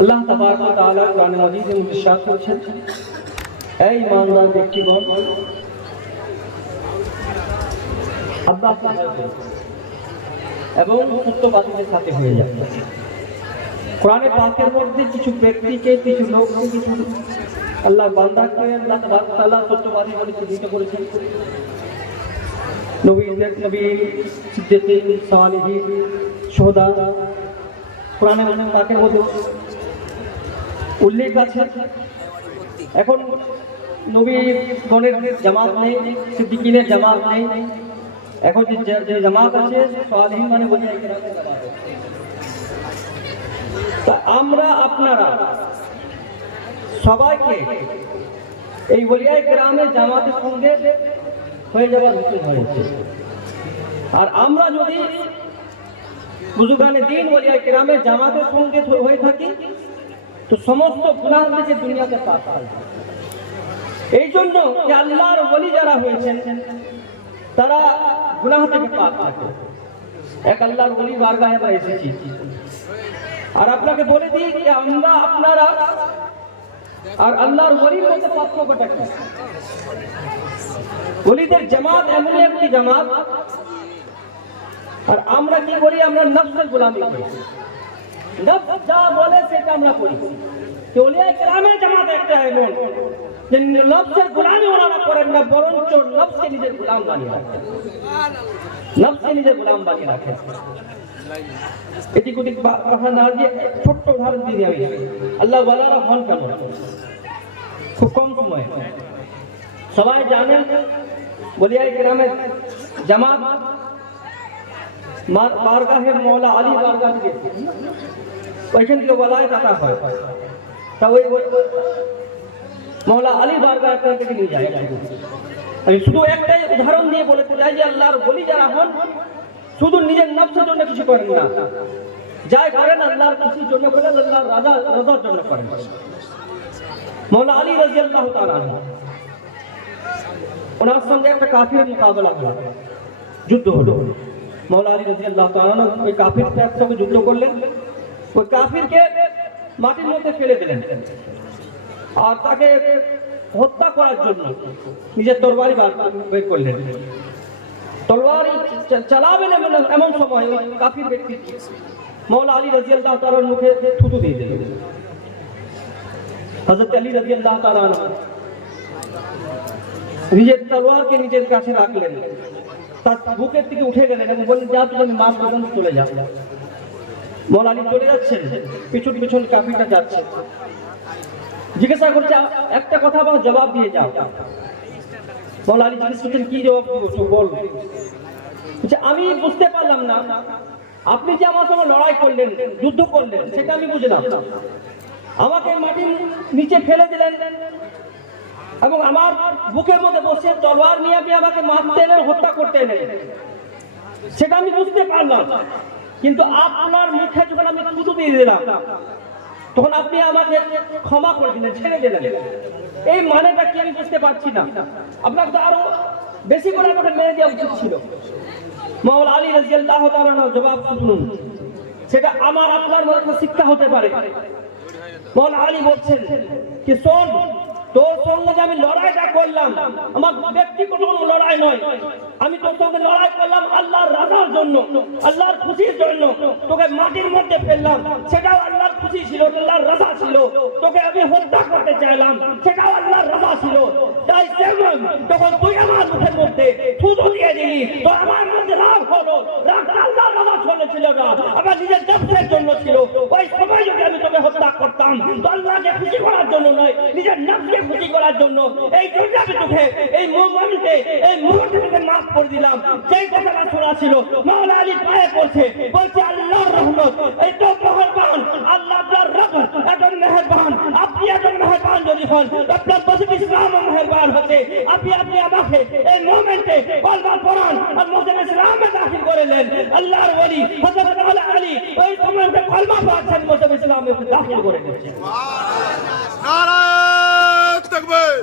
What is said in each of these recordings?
আল্লাহ তাবারক ওয়া তাআলা কোরআন মাজিদে ইরশাদ করেছেন, এই ঈমানদার ব্যক্তিগণ আল্লাহ এবং সত্যবাদীদের সাথে হয়ে যাবে। কোরআনে পাকের মধ্যে কিছু ব্যক্তিকে, কিছু লোককে, কিছু আল্লাহর বান্দাকে আল্লাহ তাবারক ওয়া তাআলা সত্যবাদী বলে চিহ্নিত করেছেন। নবী, সিদ্দিক, সালিহিন, শুহাদা, কোরআনে পাকের মধ্যে উল্লেখ আছে। এখন নবীগণের জামাত নেই, সিদ্দিকিনের জামাত নেই, এখন যে জামাত আছে সালিহিন মানে ওলিয়ায়ে কেরামের জামাত। তা আমরা আপনারা সবাইকে এই ওলিয়ায়ে কেরামের জামাতের সঙ্গে হয়ে যাওয়ার হুকুম হয়েছে। আর আমরা যদি বুজুর্গানে দ্বীন ওলিয়ায়ে কেরামের জামাতের সঙ্গে হয়ে থাকি তো সমস্ত গুনাহ থেকে দুনিয়াতে পার পাই। এই জন্য যে আল্লাহর ওলি যারা হয়েছেন তারা গুনাহ থেকে পার থাকে। এক আল্লাহর ওলি বারগাহে আমরা এসেছি। আর আপনাকে বলে দিই যে আমরা আপনারা আর আল্লাহর ওলির মধ্যে পার্থক্যটা কি। ওলিদের জামাত এমন একটি জামাত, আর আমরা কি করি, আমরা নফসের গোলামি করি, নফস যা বলে সেটা আমরা করি। ওলিয়ায়ে কেরামের জামাত একটা এমন যে নফসের গোলামি ওনারা করেন না, বরঞ্চ নফসকে নিজের গোলাম বানিয়ে রাখেন, নফসকে নিজের গোলাম বানিয়ে রাখেন। এদিক ওদিক কথা না দিয়ে ছোট্ট উদাহরণ দিয়ে আমি, আল্লাহ ওয়ালারা হন কেমন, খুব কম সময়। সবাই জানেন ওলিয়ায়ে কেরামের জামাত বারগাহে মওলা আলী বারগাহ থেকে, ওইখান থেকে ওলায়াত আতা হয়। তা ওই মওলা আলী বারগাহ থেকে নিয়ে যায়। আমি শুধু একটাই উদাহরণ দিয়ে বলতে চাই যে আল্লাহর ওলি যারা হন শুধু নিজের নফসের জন্য কিছু করেন না, যাই করেন আল্লাহর খুশির জন্য করেন, আল্লাহর রাজার জন্য করেন। মওলা আলী রাদিয়াল্লাহু তাআলা ওনার সঙ্গে একটা কাফিরের মোকাবেলা হলো, যুদ্ধ হলো। মওলা আলী রাদিয়াল্লাহু তাআলা ওই কাফিরটার সঙ্গে যুদ্ধ করলেন, ওই কাফিরকে মাটির মধ্যে ফেলে দিলেন আর তাকে হত্যা করার জন্য নিজের তরবারি বের করলেন। তরবারি চালাবেন এমন সময় ওই কাফির ব্যক্তি মওলা আলী রাদিয়াল্লাহু তাআলার মুখে থুতু দিয়ে দিলেন। হযরত আলী রাদিয়াল্লাহু তাআলা নিজের তরবারকে নিজের কাছে রাখলেন, তার বুকের থেকে উঠে গেলেন এবং বললেন, যা তুমি মাছ পর্যন্ত চলে যাও। মওলা আলী চলে যাচ্ছেন, পিছন পিছন কাফিরটা যাচ্ছে, জিজ্ঞাসা করছে একটা কথা বা জবাব দিয়ে যাও। মওলা আলী জিজ্ঞেস করছেন, কি জবাব দিবো বল। আমি বুঝতে পারলাম না, আপনি যে আমার সঙ্গে লড়াই করলেন, যুদ্ধ করলেন, সেটা আমি বুঝলাম। আমাকে মাটির নিচে ফেলে দিলেন এবং আমার বুকের মধ্যে বসে তলোয়ার নিয়ে আপনি আমাকে মারতে এলেন, হত্যা করতে এলেন, সেটা আমি বুঝতে পারলাম। কিন্তু আপনার মুখে যখন আমি থুতু দিয়ে দিলাম তখন আপনি আমাকে ক্ষমা করে দিলেন, ছেড়ে দিলেন। এই মানেটা কি আমি বুঝতে পারছি না। আপনাকে তো আরো বেশি করে আমাকে মেরে দেওয়া উচিত ছিল। মওলা আলী রাদিয়াল্লাহু তাআলা জবাব শুনুন, সেটা আমার আপনার মধ্যে শিক্ষা হতে পারে। মওলা আলী বলছেন কি, শোন, তোর সঙ্গে যে আমি লড়াইটা করলাম আমার ব্যক্তিগত কোনো লড়াই নয়, আমি তোর সঙ্গে লড়াই করলাম আল্লাহর রাজার জন্য, আল্লাহর খুশির জন্য। তোকে মাটির মধ্যে ফেললাম, সেটাও আল্লাহর খুশি ছিল, আল্লাহর রাজা ছিল। তোকে আমি হত্যা করতে চাইলাম, সেটাও আল্লাহর রাজা ছিল। তাই যেমন তখন তুই আমার মুখের মধ্যে থুতু দিয়ে দিলি, তো আমার মধ্যে রাগ হলো, রাগটা আল্লাহর রাজার জন্য ছিল না, আমার নিজের নফসের জন্য ছিল। ওই সময় যদি আমি তোকে হত্যা করতাম তো আল্লাহকে খুশি করার জন্য নয়, নিজের নফসকে খুশি করার জন্য। এই জন্য আমি তোকে এই মুমিনকে এই মুমিনকে মাফ করে দিলাম। সেই কথাটা শোনা ছিল। মওলা আলী পায়ে পড়ছে, বলছে আল্লাহর রহমত এই তো মেহেরবান, আল্লাহ আপনার রহমত একজন মেহেরবান। আপনি একজন মেহেরবান যদি হন, আপনার প্রতি ইসলামও মেহেরবান হচ্ছে। আপনি আমাকে এই মোমেন্টে কলমা পড়ান আর মুসলিম ইসলামে দাখিল করে নেন। আল্লাহর ওলি হযরত মওলা আলী ওই সময়তে কলমা পড়ছেন, মুসলিম ইসলামে দাখিল করে নিয়েছেন। নারায়ে তাকবীর,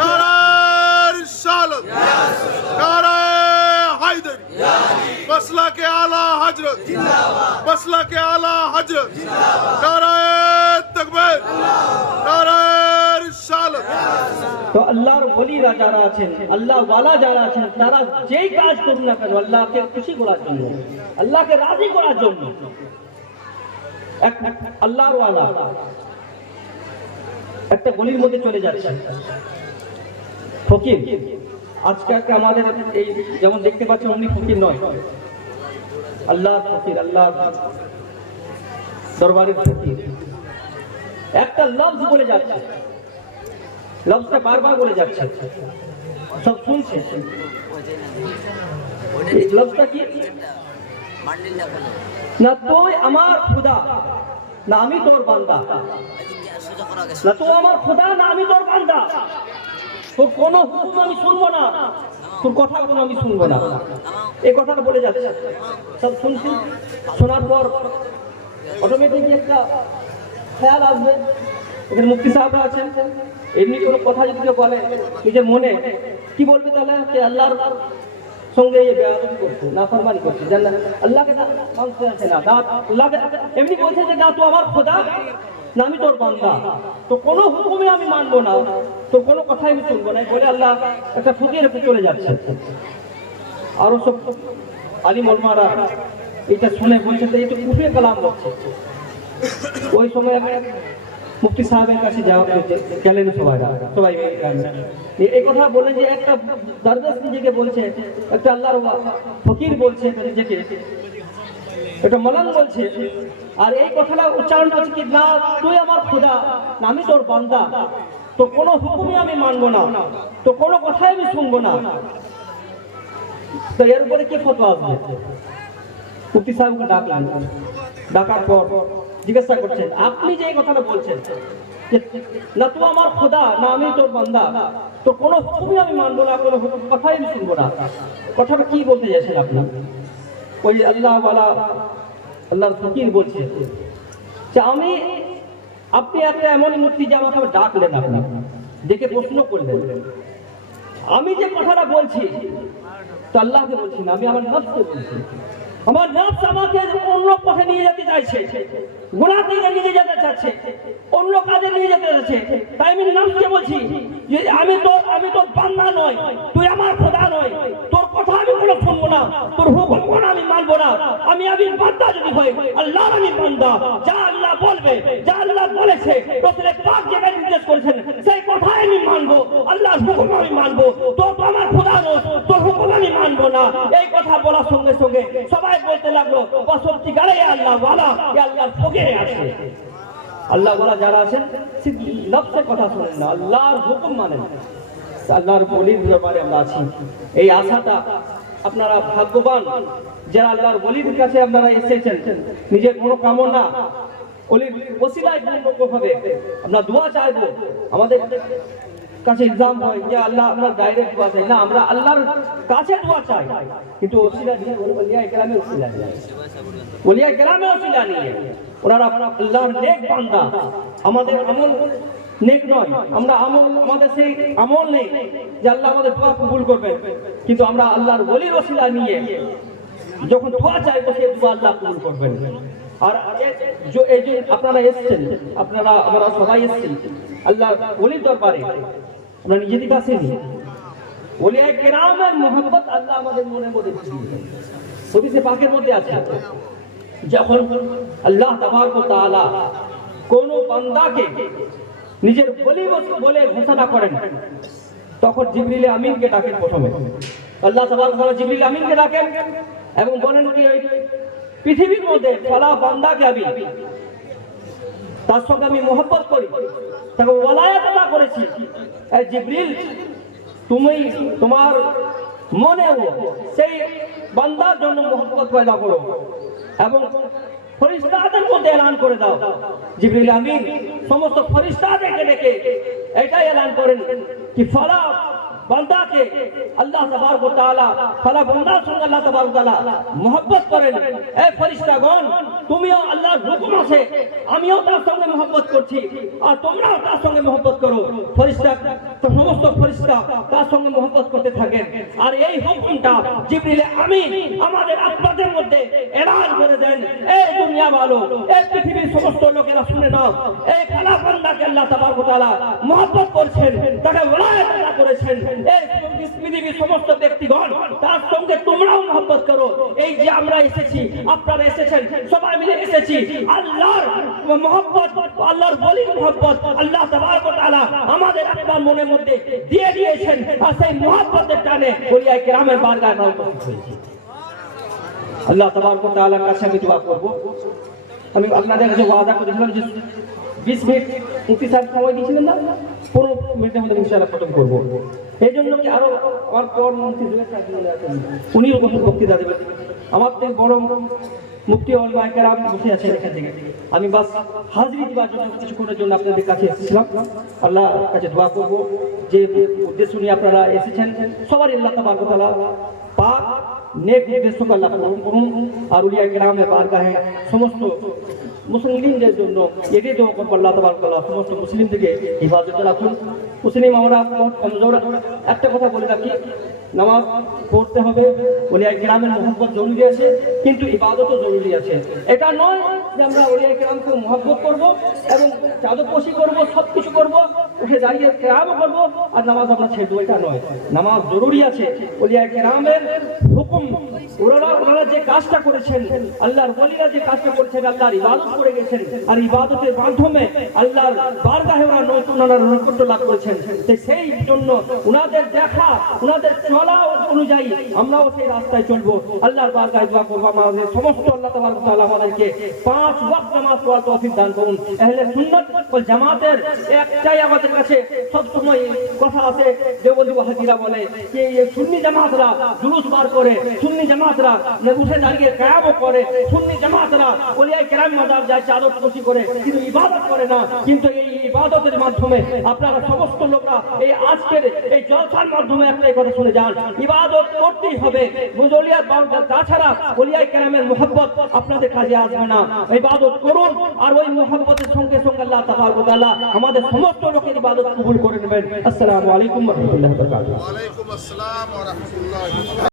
নারায়ে রিসালাত, নারায়ে হায়দার, मसला के आला हजरत जिंदाबाद, मसला के आला हजरत जिंदाबाद, नाराए তো আল্লাহর ওলিরা যারা আছেন, আল্লাহ ওয়ালা যারা আছেন, তারা যেই কাজ করুন না কেন আল্লাহকে খুশি করার জন্য, আল্লাহকে রাজি করার জন্য। এক আল্লাহর ওয়ালা একটা গলির মধ্যে চলে যাচ্ছে, ফকির। আজকে আমাদের এই যেমন দেখতে পাচ্ছেন উনি ফকির নয়, আল্লাহ ফকির, আল্লাহ দরবারের ফকির। একটা লফজ বলে যাচ্ছে, লফজটা বারবার বলে যাচ্ছে, সব শুনছে। লফজটা কি? না তুই আমার খুদা, না আমি তোর বান্দা। না তুই আমার খুদা, না আমি তোর বান্দা। তোর কোনো হুকুম আমি শুনবো না, তোর কথা কোনো আমি শুনবো না। এই কথাটা বলে যাচ্ছে, সব শুনছি। শোনার পর অটোমেটিক একটা খেয়াল আসবে, এখানে মুফতি সাহেবরা আছেন, এমনি কোনো কথা যদি কেউ বলে নিজের মনে কি বলবে তাহলে? যে আল্লাহর সঙ্গে বেয়াদবি করছে, নাফরমানি করছে, জানেন আল্লাহকে মানতে আছে না, আল্লাহকে এমনি বলছে যে না তুই আমার খোদা, না আমি তোর বান্দা, তো কোনো হুকুমে আমি মানবো না, তো কোনো কথাই আমি শুনবো না বলে আল্লাহ একটা ফুটিয়ে রেখে চলে যাচ্ছে। আরো সব আলিম ওলামারা এটা শুনে বলছে যে এটা কুফরে কালাম হচ্ছে। ওই সময় মুফতি সাহেবের কাছে যাওয়া হয়েছে, গেলেন সবাই এই কথা বলেন যে একটা দরবেশ নিজেকে বলছে, একটা আল্লাহর ফকির বলছে নিজেকে, এটা মলান বলছে, আর এই কথাটা উচ্চারণ করছে কি না তুই আমার খোদা, না আমি তোর বান্দা, তো কোনো হুকুমই আমি মানবো না, তো কোনো কথাই আমি শুনবো না। তো এর উপরে কি ফতোয়া আসবে? মুফতি সাহেবকে ডাকলেন, ডাকার পর জিজ্ঞাসা করছেন আপনি যে এই কথাটা বলছেন না তুই আমার খোদা, না আমি তোর বান্দা, তো কোনো হুকুমই আমি মানবো না, কোনো কথাই আমি শুনবো না, কথাটা কি বলতে চাইছেন আপনি? ওই আল্লাহ ওয়ালা আল্লাহর ফকির বলছে যে আপনি একটা এমন মূর্তি যে আমাকে ডাকলেন, আপনি দেখে প্রশ্ন করলেন, আমি যে কথাটা বলছি তো আল্লাহকে বলছি না, আমি আমার নফসকে বলছি। আমার নফস আমাকে অন্য পথে নিয়ে যেতে চাইছে, গুনাহ থেকে নিয়ে যেতে চাচ্ছে, অন্য কাজে নিয়ে যেতে চাচ্ছে। তাই আমি নফসকে বলছি যে আমি তোর বান্দা নয়, তুই আমার খোদা নয়, তোর কথা আমি কোনো শুনবো না, তোর হুকুম কোনো আমি মানবো না। আমি বান্দা যদি হই, আল্লাহর আমি বান্দা, যা আল্লাহ বলবে, যা আল্লাহ বলেছে, রাসূল পাক যেটা নির্দেশ করেছেন সেই কথাই আমি মানবো, আল্লাহর হুকুম আমি মানবো। তো আমার খোদা নয়, তোর হুকুম আমি মানবো না। এই কথা বলার সঙ্গে সঙ্গে সবাই বলতে লাগলো সত্যিকারে আল্লাহ ওয়ালা, আল্লাহর ফকিরে আছে। আল্লাহ ওয়ালা যারা আছেন নফসের কথা শোনেন না, আল্লাহর হুকুম মানেন। আল্লাহর ওলির দরবারে আমরা আছি, এই আশাটা আপনারা ভাগ্যবান যারা আল্লাহর ওলির কাছে আপনারা এসেছেন। নিজের কোনো কামনা ওলির ওসিলায় পূর্ণভাবে আমরা দোয়া চাইবো। আমাদের কাছে ইলজাম হয় যে আল্লাহ আপনার ডাইরেক্ট দোয়া চাই না, আমরা আল্লাহর কাছে দোয়া চাই, কিন্তু ওসিলা নিয়ে ওলিয়া কেরামে ওসিলা নিয়ে, ওলিয়া কেরামে ওসিলা নিয়ে ওনারা আল্লাহর নেক বান্দা, আমাদের আমল নেক নয়, আমরা আমাদের সেই আমল নেই যে আল্লাহ আমাদের দোয়া কবুল করবেন, কিন্তু আমরা আল্লাহর ওলির ওসিলা নিয়ে যখন দোয়া চাইবো সেই দোয়া আল্লাহ কবুল করবেন। আর এই যে আপনারা এসেছেন, আমরা সবাই এসেছেন আল্লাহর ওলির দরবারে, আমরা নিজেদের কাছে নিই ওলিয়া কেরামের মোহাম্মত আল্লাহ আমাদের মনের মধ্যে হাদিসে পাকের মধ্যে আছে, যখন আল্লাহ তাবারক ওয়া তাআলা কোন বান্দাকে নিজের ওলি বলে ঘোষণা করেন তখন জিবরিল আমিনকে ডাকেন। প্রথমে আল্লাহ তাবারক ওয়া তাআলা জিবরিল আমিনকে ডাকেন এবং বলেন কি ওই পৃথিবীর মধ্যে ফলা বান্দাকে আমি তার সঙ্গে আমি মহব্বত করি, তাকে ওয়ালায়াত আতা করেছি। এই জিবরিল তুমি তোমার মনে সেই বান্দার জন্য মহব্বত পয়দা করো এবং ফেরেশতাদের মধ্যে এলান করে দাও। জিবরিল আমিন সমস্ত ফেরেশতাদেরকে ডেকে এটাই এলান করেন কি ফলা বান্দাকে আল্লাহ তাবারক ওয়া তাআলা ফলা বান্দার সঙ্গে আল্লাহ তাবারক ওয়া তাআলা মহব্বত করেন। এই ফেরেশতাগণ তুমিও আল্লাহর হুকুম আছে, আমিও তার সঙ্গে মহব্বত করছি, আর তোমরাও তার সঙ্গে মহব্বত করো। ফেরেশতা, সমস্ত ফেরেশতা তার সঙ্গে মহব্বত করতে থাকেন। আর এই হুকুমটা জিবরিল আমিন আমাদের আত্মাদের মধ্যে এলান করে দেন, এই দুনিয়া ভালো, এই পৃথিবীর সমস্ত লোকেরা শুনে নাও, এই খালা বান্দাকে আল্লাহ তাবারক ওয়া তাআলা মহব্বত করছেন, তাকে ওলায়াত আতা করেছেন। এই পৃথিবীর সমস্ত ব্যক্তিগণ তার সঙ্গে তোমরাও মহব্বত করো। এই যে আমরা এসেছি, আপনারা এসেছেন, সবাই মিলে এসেছি আল্লাহর মহব্বত, আল্লাহর ওলির মহব্বত আল্লাহ তাবারক ওয়া তাআলা আমাদের আপনার মনের মধ্যে দিয়ে দিয়েছেন। আর সেই মহব্বতের টানে ওলিয়া কেরামের বারগাহে আমরা উপস্থিত হয়েছি। আল্লাহ তাবারক ওয়া তাআলার কাছে আমি দোয়া করব। আমি আপনাদের কাছে ওয়াদা করেছিলাম যে 20 মিনিট মুফতি সাহেব সময় দিয়েছিলেন না, 15 মিনিটের মধ্যে ইনশাআল্লাহ খতম করব। এই জন্য কি আরো আমার পর মুফতি জুবের সাহেব আছেন, উনিও বক্তৃতা দেবেন। আমার থেকে বড় মুফতি ওলামায়ে কেরাম বসে আছেন এখান থেকে। আমি বাস হাজিরি দেওয়ার জন্য কিছুক্ষণের জন্য আপনাদের কাছে এসেছিলাম। আল্লাহর কাছে দোয়া করব যে উদ্দেশ্য নিয়ে আপনারা এসেছেন সবারই আল্লাহ তাবারক ওয়া তাআলা পাক নেক উদ্দেশ্যকে আল্লাহ পূরণ করুন। আর ওলিয়া কেরামের বারগাহে সমস্ত মুসলিমদের জন্য এগিয়ে দেওয়া করবো আল্লাহ তাবারক ওয়া তাআলা সমস্ত মুসলিম থেকে হিফাজতে রাখুন। মুসলিম আমরা বহুত কমজোর। একটা কথা বলে রাখি, নামাজ পড়তে হবে, ওলিয়া কেরামের মহব্বত জরুরি আছে, কিন্তু ইবাদতও জরুরি আছে। এটা নয় যে আমরা ওলিয়া কেরামকে মহব্বত করবো এবং চাদরপোশি করবো, সব কিছু করবো, উঠে দাঁড়িয়ে কেরামও করবো আর নামাজ আমরা ছেড়ে দেবো, এটা নয়। নামাজ জরুরি আছে। ওলিয়া কেরামের হুকুম, ওনারা যে কাজটা করেছেন, আল্লাহর ওলিরা যে কাজটা করেছেন, আল্লাহর ইবাদত করে গেছেন, আর ইবাদতের মাধ্যমে আল্লাহর বারগাহে ওনারা নৈকট্য লাভ করেছেন। সেই জন্য ওনাদের দেখা, ওনাদের চলা অনুযায়ী আমরাও সেই রাস্তায় চলবো। আল্লাহর বারগাহে দোয়া করবো আমাদের সমস্ত আল্লাহ তাবারক ওয়া তাআলা আমাদেরকে 5 ওয়াক্ত নামাজ পড়ার তৌফিক দান করুন। আহলে সুন্নাত ওয়াল জামাতের একটাই আমাদের কাছে সব সময় কথা আছে, দেওবন্দি ওয়াহাবিরা বলে যে এই সুন্নি জামাতরা জুলুস বার করে, সুন্নি জামাতরা উঠে দাঁড়িয়ে কিয়াম করে, সুন্নি জামাতরা ওলিয়া কেরাম মাজার যায়, চাদর পোশি করে, কিন্তু ইবাদত করে না। কিন্তু এই ইবাদতের মাধ্যমে আপনারা সমস্ত লোকরা এই আজকের এই জলসার মাধ্যমে একটাই কথা শুনে যান, ইবাদত করতেই হবে। বুজলিয়াত বারগাহ, তাছাড়া ওলিয়া কেরামের মহব্বত আপনাদের কাজে আসবে না। ইবাদত করুন, আর ওই মহব্বতের সঙ্গে সঙ্গে আল্লাহ তাবারক ওয়া তাআলা আমাদের সমস্ত লোকের ইবাদত কবুল করে নেবেন। আসসালামু আলাইকুম ওয়া রাহমাতুল্লাহি ওয়া বারাকাতুহু। ওয়া আলাইকুম আসসালাম ওয়া রাহমাতুল্লাহি।